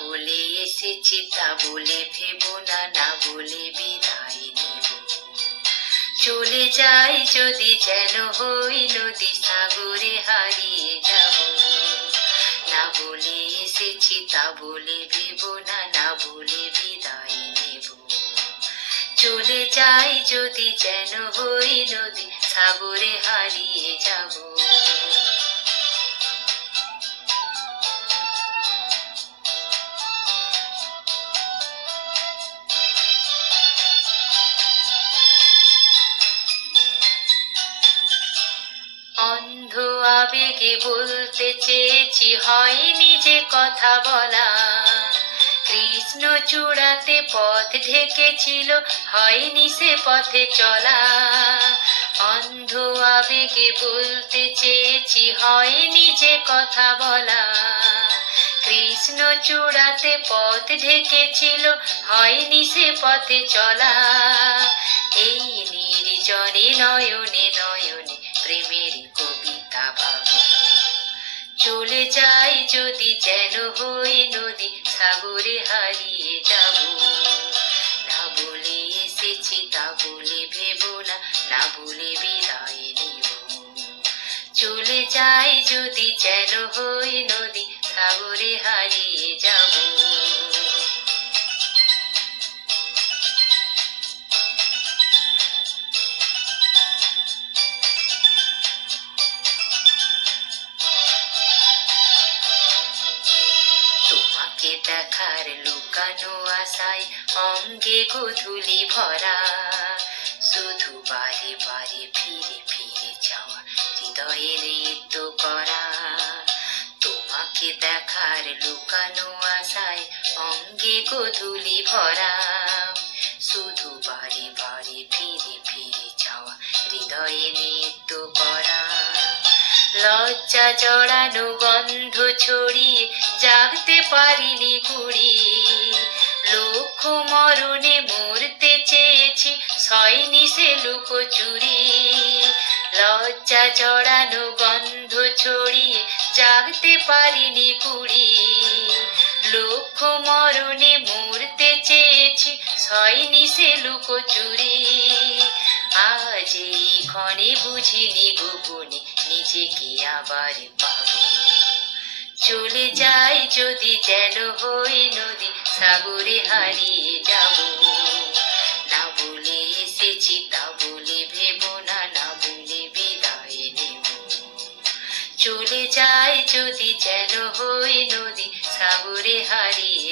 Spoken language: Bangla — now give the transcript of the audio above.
বলে এসেছি তা বলে ভেবো না, না বলে বিদায় নেব। চলে যাই যদি যেন হই নদী, সাগরে হারিয়ে যাব। না বলে এসেছি তা বলে ভেবো না, না বলে বিদায় নেব। চলে যাই যদি যেন হই নদী, সাগরে হারিয়ে যাব। অন্ধ আবেগে বলতে চেয়েছি, হয়নি যে কথা বলা। কৃষ্ণ চূড়াতে পথ ঢেকেছিল, হয়নি সে পথে চলা। অন্ধ আবেগে বলতে চেয়েছি, হয়নি যে কথা বলা। কৃষ্ণ চূড়াতে পথ ঢেকেছিল, হয়নি সে পথে চলা। এই নির্জনে নয়নে নয়নে প্রেমের কবিতা ভাবো। চলে যাই যদি যেন হই নদী, সাগরে হারিয়ে যাব। না বলে এসেছি তা বলে ভেবো না, না বলে বিদায় নেব। চলে যাই যদি যেন হই নদী, সাগরে হারিয়ে যাব। তোমাকে দেখার লুকানো আশায় অঙ্গে গোধূলি ভরা। শুধু বারে বারে ফিরে ফিরে যাওয়া, হৃদয়ে নৃত্য করা। তোমাকে দেখার লুকানো আশায় অঙ্গে গোধূলি ভরা। শুধু বারে বারে ফিরে ফিরে যাওয়া, হৃদয়ে নৃত্য করা। লজ্জা জড়ানো গন্ধ ছড়িয়ে জাগতে পারিনি কুড়ি। লক্ষ মরণে মরতে চেয়েছি, সয়নি সে লুকোচুরি। লজ্জা জড়ানো গন্ধ ছড়িয়ে জাগতে পারিনি কুড়ি। লক্ষ মরণে মরতে চেয়েছি, সয়নি সে লুকোচুরি। আজ এই ক্ষণে বুঝিনি গোপনে নিজেকে আবার পাবো। চলে যাই যদি যেন হই নদী, সাগরে হারিয়ে যাব। না বলে এসেছি তা বলে ভেবো না, না বলে বিদায় নেব। চলে যাই যদি যেন হই নদী, সাগরে হারিয়ে